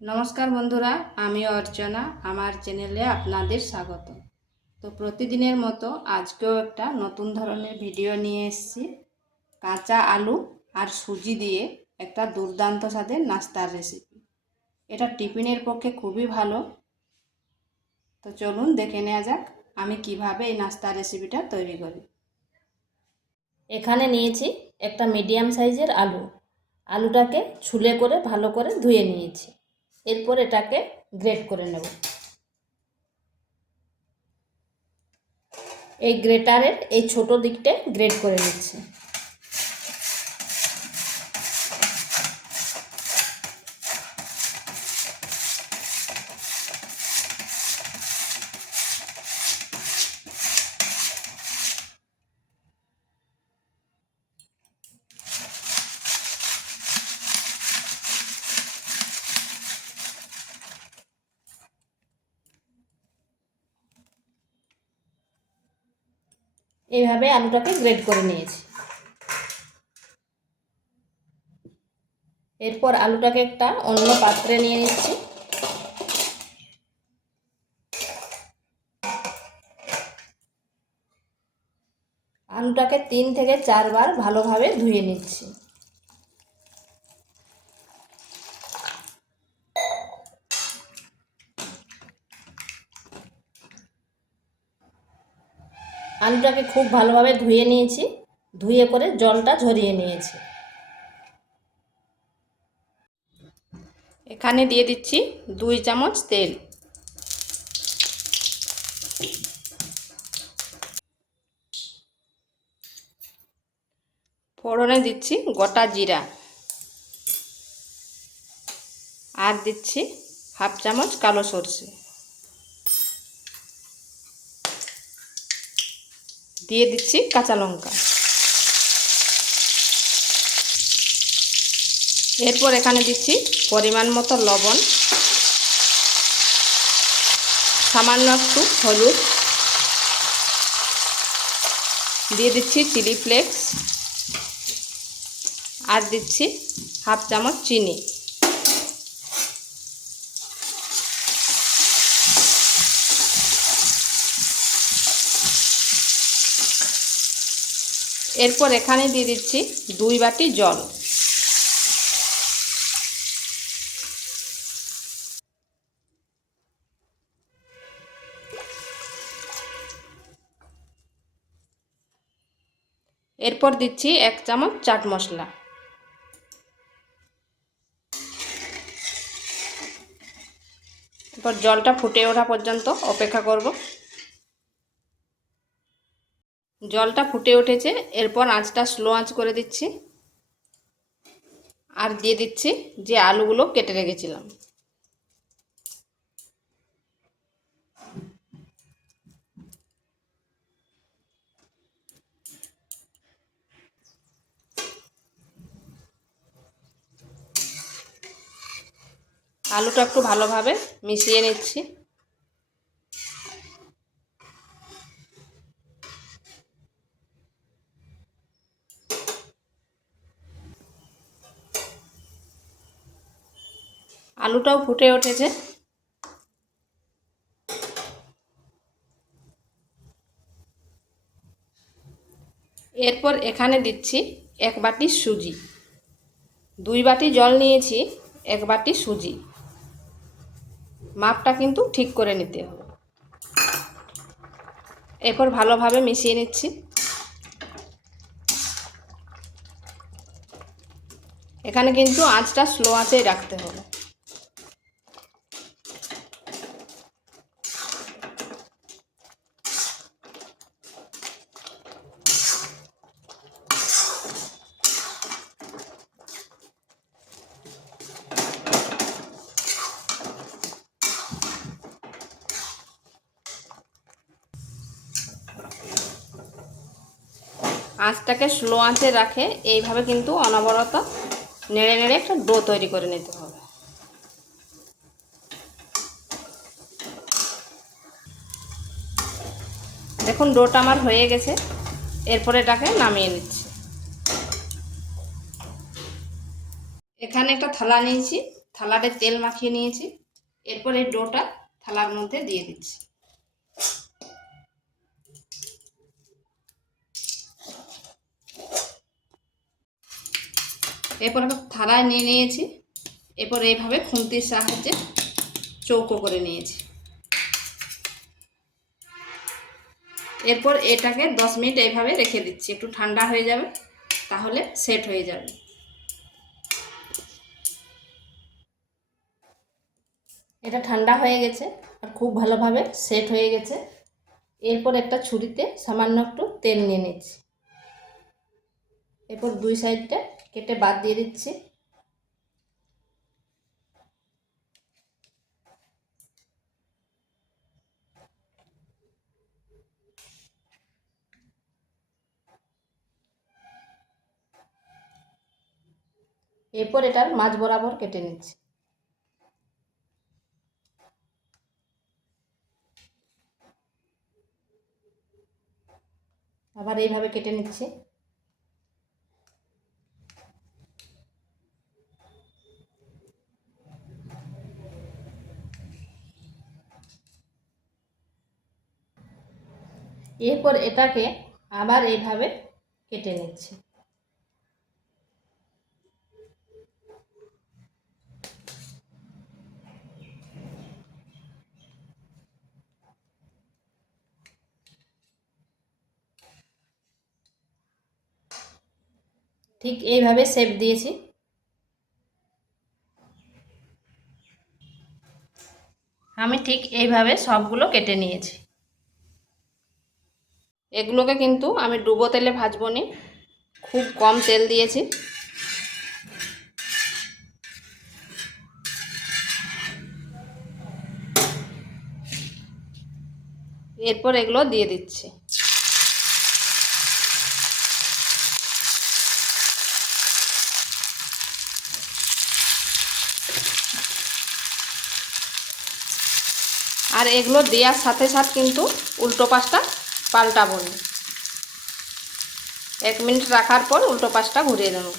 নমস্কার বন্ধুরা, আমি অর্চনা। আমার চ্যানেলে আপনাদের স্বাগত। তো প্রতিদিনের মতো আজকেও একটা নতুন ধরনের ভিডিও নিয়ে এসেছি। কাঁচা আলু আর সুজি দিয়ে একটা দুর্দান্ত স্বাদের নাস্তার রেসিপি। এটা টিফিনের পক্ষে খুবই ভালো। তো চলুন দেখে নেওয়া যাক আমি কিভাবে এই নাস্তার রেসিপিটা তৈরি করি। এখানে নিয়েছি একটা মিডিয়াম সাইজের আলু। আলুটাকে ছুলে করে ভালো করে ধুয়ে নিয়েছি। এরপর এটাকে গ্রেট করে নেব। এই গ্রেটারের এই ছোট দিকটা গ্রেট করে নিচ্ছি। এইভাবে আলুটাকে গ্রেট করে নিয়েছি। এরপর আলুটাকে একটা অন্য পাত্রে নিয়ে নিচ্ছি। আলুটাকে 3 থেকে 4 বার ভালোভাবে ধুয়ে নিচ্ছি। আলুটাকে খুব ভালোভাবে ধুয়ে নিয়েছি। ধুয়ে করে জলটা ঝরিয়ে নিয়েছি। এখানে দিয়ে দিচ্ছি 2 চামচ তেল। ফোড়নে দিচ্ছি গোটা জিরা, আর দিচ্ছি হাফ চামচ কালো সরষে, দিয়ে দিচ্ছি কাঁচা লঙ্কা। এরপর এখানে দিচ্ছি পরিমাণ মতো লবণ, সামান্য একটু হলুদ, দিয়ে দিচ্ছি চিলি ফ্লেক্স, আর দিচ্ছি হাফ চামচ চিনি। এরপর এখানে দিয়ে দিচ্ছি 2 বাটি জল। এরপর দিচ্ছি 1 চামচ চাট মশলা। এরপর জলটা ফুটে ওঠা পর্যন্ত অপেক্ষা করব। জলটা ফুটে উঠেছে, এরপর আঁচটা স্লো আঁচ করে দিচ্ছি, আর দিয়ে দিচ্ছি যে আলুগুলো কেটে রেখেছিলাম। আলুটা একটু ভালোভাবে মিশিয়ে নিচ্ছি। আলুটাও ফুটে উঠেছে। এরপর এখানে দিচ্ছি 1 বাটি সুজি। 2 বাটি জল নিয়েছি, 1 বাটি সুজি। মাপটা কিন্তু ঠিক করে নিতে হবে। এরপর ভালোভাবে মিশিয়ে নিচ্ছি। এখানে কিন্তু আঁচটা স্লো আঁচেই রাখতে হবে। আঁচটাকে স্লো আঁচে রাখে এইভাবে কিন্তু অনবরত নেড়ে নেড়ে একটা ডো তৈরি করে নিতে হবে। দেখুন ডোটা আমার হয়ে গেছে। এরপর এটাকে নামিয়ে নিচ্ছি। এখানে একটা থালা নিয়েছি, থালাতে তেল মাখিয়ে নিয়েছি। এরপর এই ডোটা থালার মধ্যে দিয়ে দিচ্ছি। এরপর আমি থালায় নিয়ে নিয়েছি। এরপর এইভাবে খুন্তির সাহায্যে চৌকো করে নিয়েছি। এরপর এটাকে 10 মিনিট এইভাবে রেখে দিচ্ছি, একটু ঠান্ডা হয়ে যাবে, তাহলে সেট হয়ে যাবে। এটা ঠান্ডা হয়ে গেছে আর খুব ভালোভাবে সেট হয়ে গেছে। এরপর একটা ছুরিতে সামান্য একটু তেল নিয়ে নিচ্ছি। এরপর দুই সাইডটা কেটে বাদ দিয়ে দিচ্ছি। এরপর এটার মাঝ বরাবর কেটে নিচ্ছি। আবার এইভাবে কেটে নিচ্ছি। এরপর এটাকে আবার এইভাবে কেটে নিচ্ছি। ঠিক এইভাবে শেপ দিয়েছি। আমি ঠিক এইভাবে সবগুলো কেটে নিয়েছি। এগুলোকে কিন্তু আমি ডুবো তেলে ভাজবো নি, খুব কম তেল দিয়েছি। এরপর এগুলো দিয়ে দিচ্ছি। আর এগুলো দেওয়ার সাথে সাথে কিন্তু উল্টো পাশটা পাল্টাবো না। 1 মিনিট রাখার পর উল্টো পাশটা ঘুরিয়ে দেবো।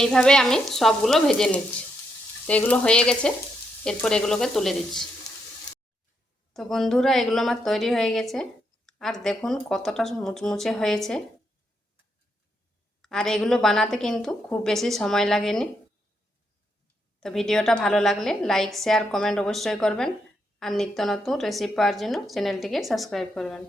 এইভাবে আমি সবগুলো ভেজে নিচ্ছি। তো এগুলো হয়ে গেছে, এরপর এগুলোকে তুলে দিচ্ছি। তো বন্ধুরা, এগুলো আমার তৈরি হয়ে গেছে। আর দেখুন কতটা মুচমুচে হয়েছে। আর এগুলো বানাতে কিন্তু খুব বেশি সময় লাগেনি। তো ভিডিওটা ভালো লাগলে লাইক, শেয়ার, কমেন্ট অবশ্যই করবেন। আর নিত্য নতুন রেসিপি পাওয়ার জন্য চ্যানেলটিকে সাবস্ক্রাইব করবেন।